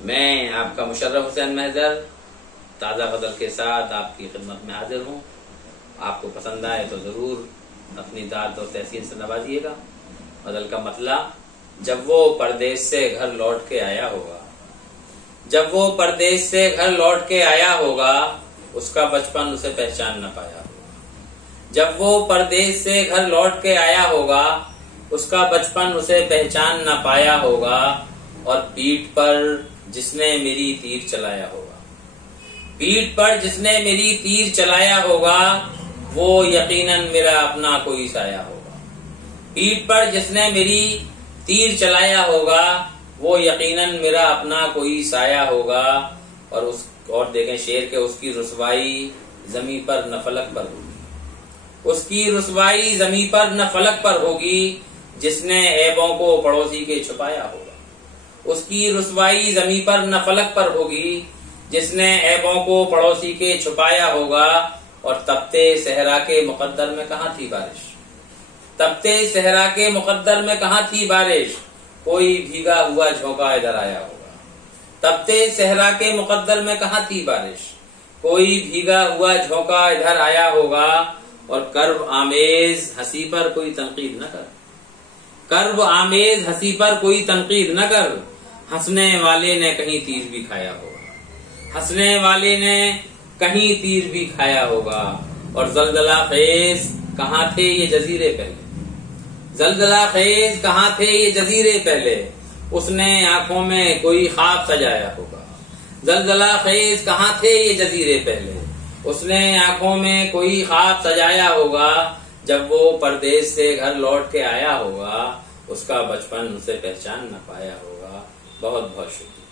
میں آپ کا مشرف حسین محضر تازہ غزل کے ساتھ آپ کی خدمت میں حاضر ہوں. آپ کو پسند آئے تو ضرور اپنی داد اور تحسین سے نوازیے گا. غزل کا مطلع: جب وہ پردیس سے گھر لوٹ کے آیا ہوگا، جب وہ پردیس سے گھر لوٹ کے آیا ہوگا، اس کا بچپن اسے پہچان نہ پایا ہوگا. جب وہ پردیس سے گھر لوٹ کے آیا ہوگا، اس کا بچپن اسے پہچان نہ پایا ہوگا. اور پیٹھ پر جس نے میری تیر چلایا ہوگا، پیٹھ پر جس نے میری تیر چلایا ہوگا، وہ یقیناً میرا اپنا کوئی سایہ ہوگا. پیٹھ پر جس نے میری تیر چلایا ہوگا، وہ یقیناً میرا اپنا کوئی سایہ ہوگا. اور دیکھیں شعر کے: اس کی رسوائی زمیں پر نہ فلک پر ہوگی، اس کی رسوائی زمیں پر نہ فلک پر ہوگی، جس نے عیبوں کو پڑوسی کے چھپایا ہوگا. اس کی رسوائی زمیں پر نہ فلک پر ہوگی، جس نے عیبوں کو پڑوسی کے چھپایا ہوگا. اور تپتے صحرا کے مقدر میں کہاں تھی بارش، تپتے صحرا کے مقدر میں کہاں تھی بارش، کوئی بھیگا ہوا جھونکا ادھر آیا ہوگا. تپتے صحرا کے مقدر میں کہاں تھی بارش، کوئی بھیگا ہوا جھونکا ادھر آیا ہوگا. اور کرب آمیز ہنسی پر کوئی تنقید نہ کر، کرب آمیز ہنسی پر کوئی تنقید نہ کر، ہنسنے والے نے کہیں تیر بھی کھایا ہوگا، ہنسنے والے نے کہیں تیر بھی کھایا ہوگا. اور زلزلہ خیز کہاں تھے یہ جزیرے پہلے، زلزلہ خیز کہاں تھے یہ جزیرے پہلے، اس نے آنکھوں میں کوئی خواب سجایا ہوگا. زلزلہ خیز کہاں تھے یہ جزیرے پہلے، اس نے آنکھوں میں کوئی خواب سجایا ہوگا. جب وہ پردیس سے گھر لوٹ کے آیا ہوگا، اس کا بچپن اسے پہچان نہ پایا ہوگا. بہت بہت شکریہ.